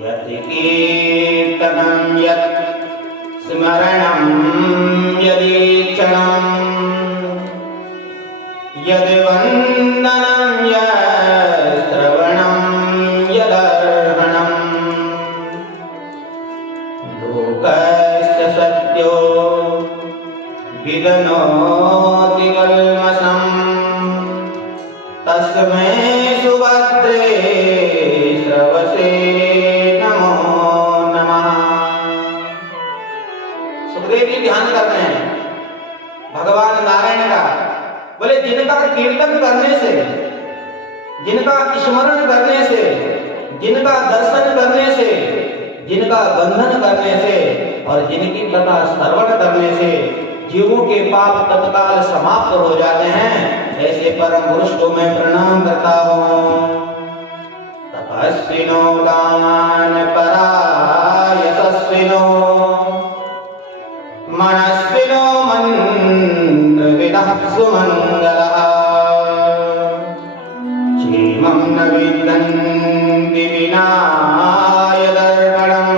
यत् कीर्तनं यत् स्मरणं यदीक्षणं यद् वन्दनं यत् श्रवणं यदर्हणं लोकस्य सत्यो विदनोति कल्मषं तस्मै सुभद्रे श्रवसे नमो नमः। सुखदेव जी ध्यान कर रहे हैं भगवान नारायण का। बोले जिनका कीर्तन करने से, जिनका स्मरण करने से, जिनका दर्शन करने से, जिनका बंधन करने से और जिनकी कथा श्रवण करने से जीवों के पाप तत्काल समाप्त हो जाते हैं, ऐसे परम पुरुष को मैं प्रणाम करता हूँ। तपस्विनो दान परायशस्विनो मनस्विनो मंत्रविदः सुमंगलः क्षेमं न विदन्ति विनाय दर्पणम्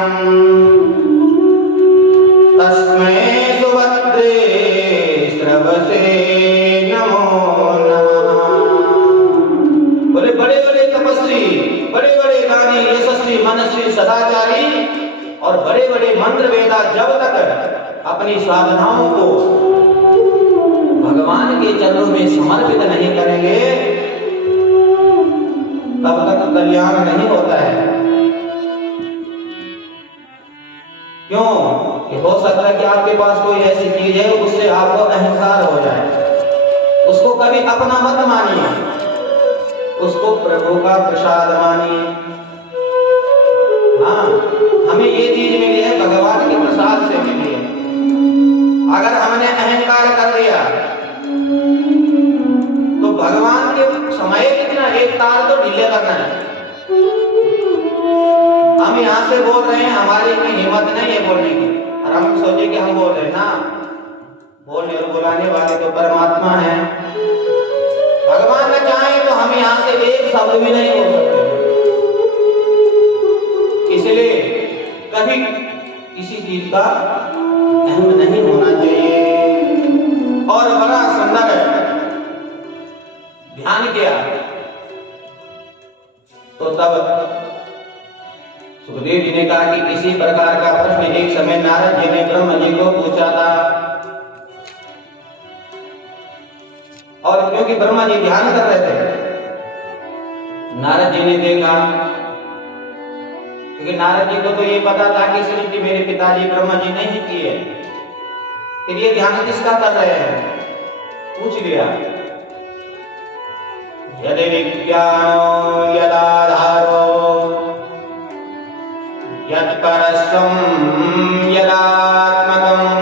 तस्मै सुभद्रे श्रवसे नमो नमः। बोले बड़े बड़े तपस्वी, बड़े बड़े दानी, यशस्वी, मनस्वी, सदाचारी और बड़े बड़े मंत्र वेदा जब तक अपनी साधनाओं को भगवान के चरणों में समर्पित नहीं करेंगे तब तक कल्याण नहीं होता है। क्यों? कि हो सकता है कि आपके पास कोई ऐसी चीज है उससे आपको अहंकार हो जाए, उसको कभी अपना मत मानिए, उसको प्रभु का प्रसाद मानिए। हाँ, हमें ये चीज मिली है भगवान के प्रसाद से मिली है। अगर हमने अहंकार कर दिया तो भगवान के समय कितना एक तार तो ढीले करना है। हम यहाँ से बोल रहे हैं, हमारी में हिम्मत नहीं है बोलने की, और हम सोचे कि हम बोल रहे हैं ना, बोलने और बुलाने वाले तो परमात्मा है। भगवान न चाहे तो हम यहाँ से एक शब्द भी नहीं बोल सकते। इसलिए कभी किसी चीज का अहम नहीं होना चाहिए। और बड़ा सुंदर ध्यान किया तो तब सुखदेव जी ने कहा कि इसी प्रकार का प्रश्न एक समय नारद जी ने ब्रह्म जी को पूछा था। और क्योंकि ब्रह्मा जी ध्यान कर रहे थे, नारद जी ने देखा, क्योंकि नारद जी को तो ये पता था कि सृष्टि मेरे पिताजी ब्रह्मा जी ने ही की है, फिर ये ध्यान किसका कर रहे हैं? पूछ लिया। यदि विज्ञानो यदाधारो यत्परस्वं यदात्मकम्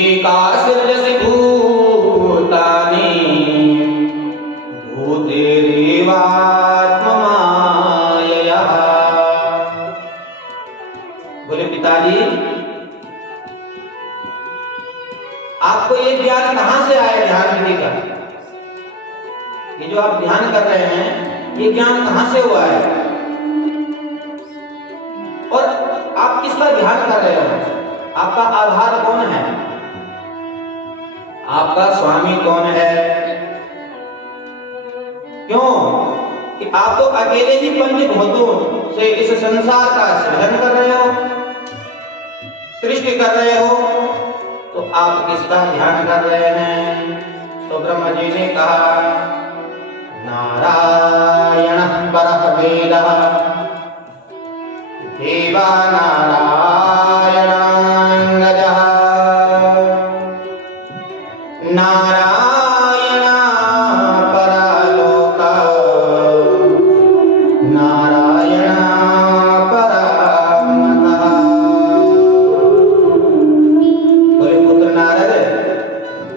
एकासृजसि भूतानि भूतेरेवात्ममायया। बोले पिताजी, आपको ये ज्ञान कहां से आया ध्यान विधि का? ये जो आप ध्यान कर रहे हैं, ये ज्ञान कहां से हुआ है? और आप किसका ध्यान कर रहे हो? आपका आधार कौन है? आपका स्वामी कौन है? क्यों कि आप तो अकेले ही पंचभूतों से इस संसार का सृजन कर रहे हो, सृष्टि कर रहे हो, तो आप किसका ध्यान कर रहे हैं? तो ब्रह्मा जी ने कहा नारायणः परः वेदः देवानारायणाङ्गजः नारायण परलोकः नारायण परमतः। बोले पुत्र नारद,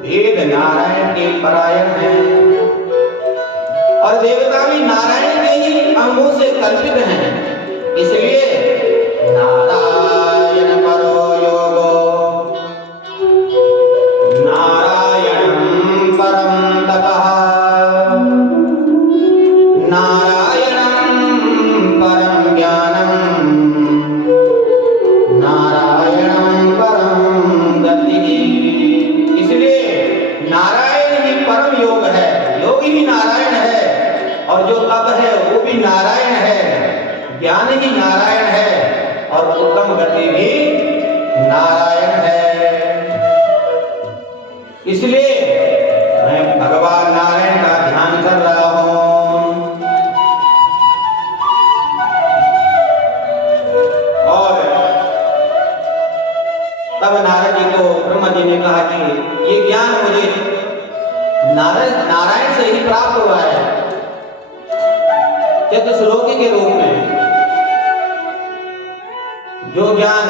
वेद नारायण के परायण हैं और देवता भी नारायण के ही अंगों से कल्पित हैं। इसलिए नारायण परो योगो नारायणं परं तपः नारायणं तप है वो भी नारायण है, ज्ञान ही नारायण है और उत्तम गति भी नारायण है। इसलिए मैं भगवान नारायण का ध्यान कर रहा हूं। और तब नारद जी को ब्रह्मा जी ने कहा कि ये ज्ञान मुझे नारायण से ही प्राप्त हुआ है, चतुश्लोकी के रूप में। जो ज्ञान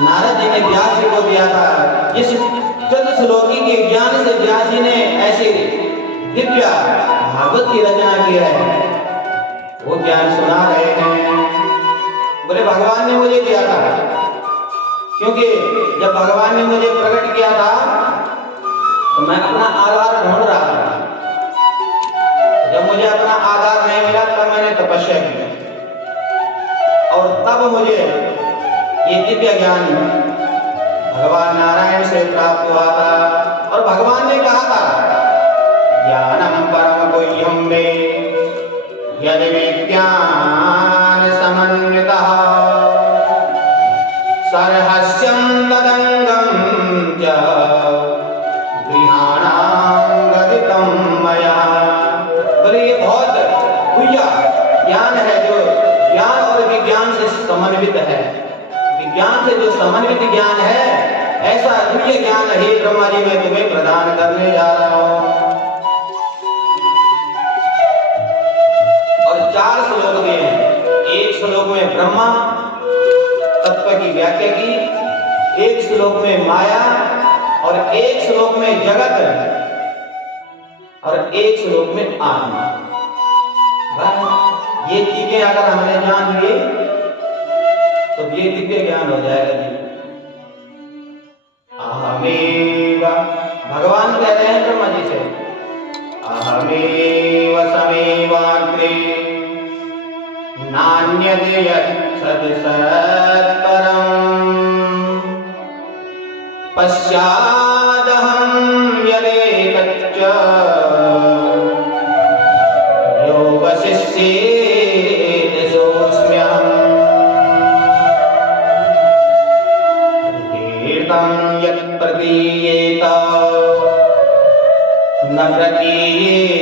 नारद जी ने व्यास जी को दिया था, जिस चतुश्लोकी के ज्ञान से व्यास जी ने ऐसी दिव्य भागवत की रचना की है, वो ज्ञान सुना रहे हैं। बोले भगवान ने मुझे दिया था, क्योंकि जब भगवान ने मुझे प्रकट किया था तो मैं अपना आधार ढूंढ रहा था। जब मुझे अपना आधार नहीं मिला तब मैंने तपस्या की और तब मुझे ये दिव्य ज्ञान भगवान नारायण से प्राप्त हुआ था। और भगवान ने कहा था ज्ञानम परम गुह्यम मे यदि विज्ञान समन्वितः सरहस्यं तदंगम च गृहाणां गदितं मया। बोले ये बहुत गुह्य ज्ञान है, जो ज्ञान और विज्ञान से समन्वित है। विज्ञान से जो समन्वित ज्ञान है, ऐसा दिव्य ज्ञान ही ब्रह्मा जी मैं तुम्हें प्रदान करने जा रहा हूं। और 4 श्लोक दिए हैं। एक श्लोक में ब्रह्मा तत्व की व्याख्या की, एक श्लोक में माया और एक श्लोक में जगत और एक श्लोक में आत्मा। ये चीजें अगर हमने जान लिए तो ये दिव्य ज्ञान हो जाएगा जी। अहमेव, भगवान कह रहे हैं ब्रह्मा जी से, अहमेव समेवाग्रे नान्यत् यत्सत्परम् पश्यादहं यदेतच्च यो वसिष्येत सोऽस्म्यहम् तीर्थं यत् प्रतीयेत न प्रतीयेत